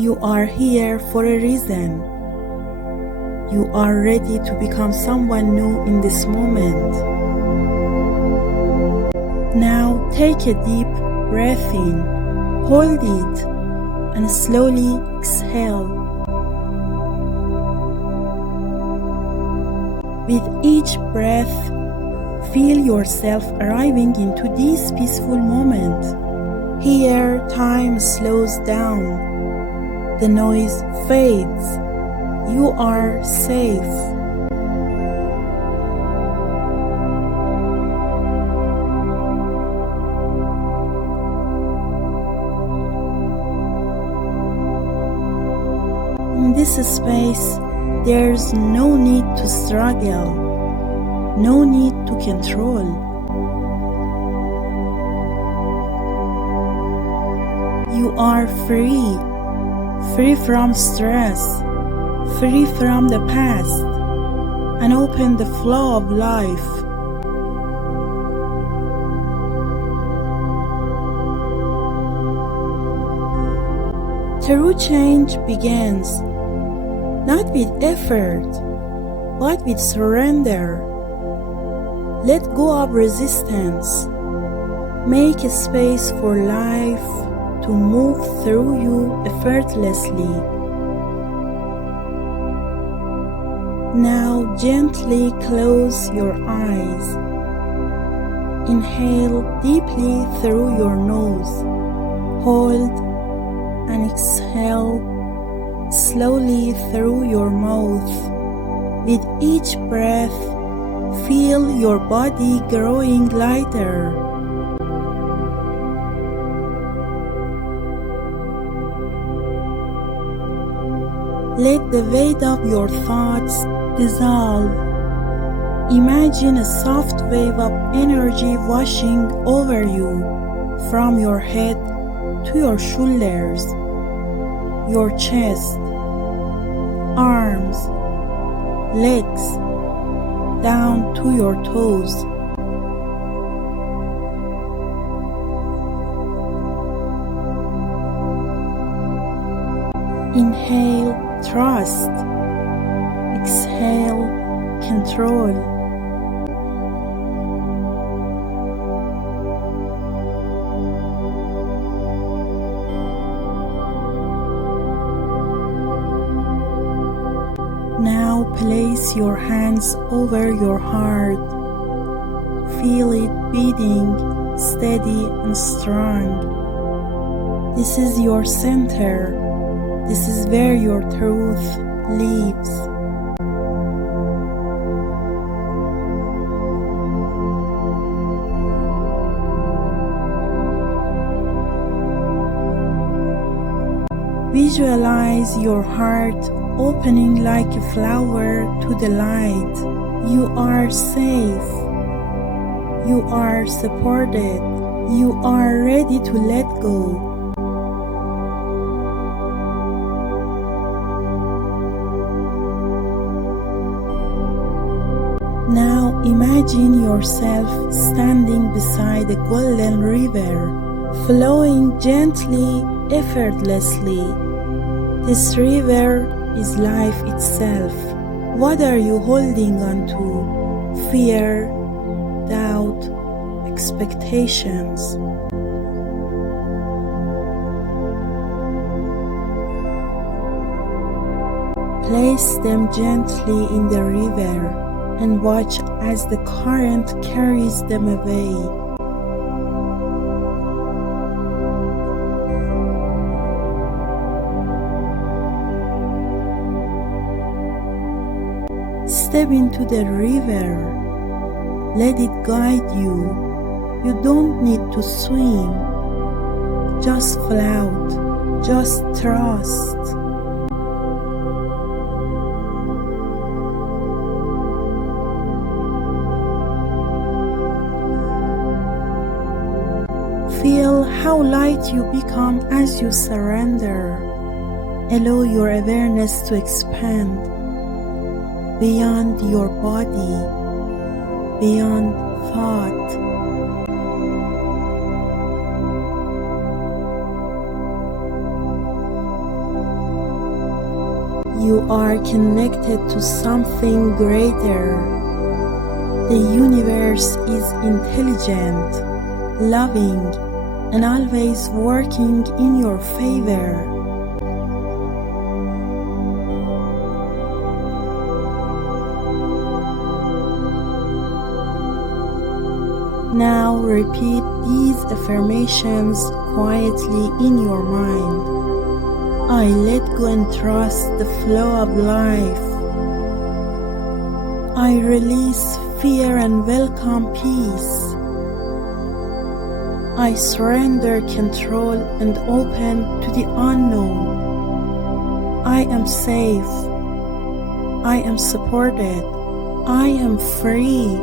You are here for a reason. You are ready to become someone new in this moment. Now take a deep breath in, hold it, and slowly exhale. With each breath, feel yourself arriving into this peaceful moment. Here, time slows down. The noise fades. You are safe. In this space, there's no need to struggle, no need to control. You are free, free from stress, free from the past, and open the flow of life. True change begins not with effort, but with surrender. Let go of resistance. Make a space for life to move through you effortlessly. Now gently close your eyes. Inhale deeply through your nose. Hold and exhale slowly through your mouth. With each breath, feel your body growing lighter. Let the weight of your thoughts dissolve. Imagine a soft wave of energy washing over you, from your head to your shoulders, your chest, arms, legs, down to your toes. Inhale, trust. Exhale, control. Now place your hands over your heart. Feel it beating steady and strong. This is your center. This is where your truth lives. Visualize your heart opening like a flower to the light. You are safe. You are supported. You are ready to let go. Now imagine yourself standing beside a golden river, flowing gently, effortlessly. This river is life itself. What are you holding on to? Fear, doubt, expectations. Place them gently in the river and watch as the current carries them away. Step into the river. Let it guide you. You don't need to swim. Just float. Just trust. Feel how light you become as you surrender. Allow your awareness to expand beyond your body, beyond thought. You are connected to something greater. The universe is intelligent, loving, and always working in your favor. Now repeat these affirmations quietly in your mind. I let go and trust the flow of life. I release fear and welcome peace. I surrender control and open to the unknown. I am safe. I am supported. I am free.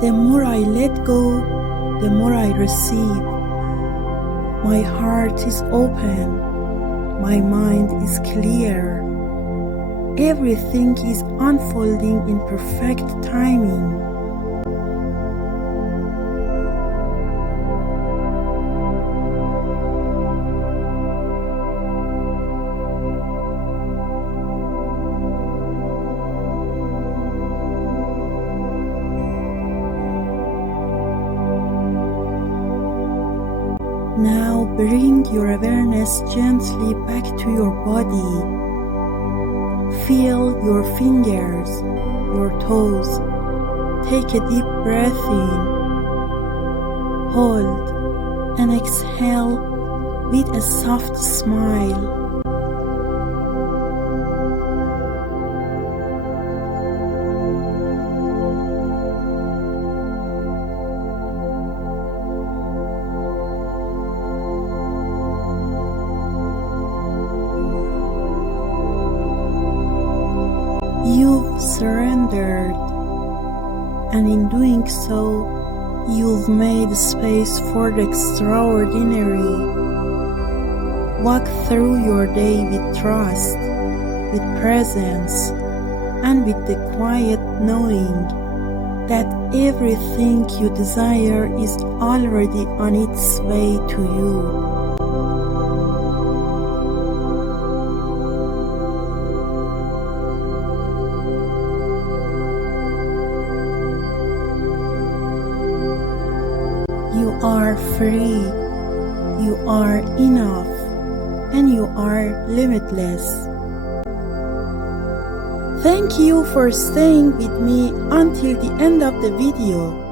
The more I let go, the more I receive. My heart is open. My mind is clear. Everything is unfolding in perfect timing. Now bring your awareness gently back to your body. Feel your fingers, your toes. Take a deep breath in. Hold and exhale with a soft smile. You've surrendered, and in doing so, you've made space for the extraordinary. Walk through your day with trust, with presence, and with the quiet knowing that everything you desire is already on its way to you. You are free, you are enough, and you are limitless. Thank you for staying with me until the end of the video.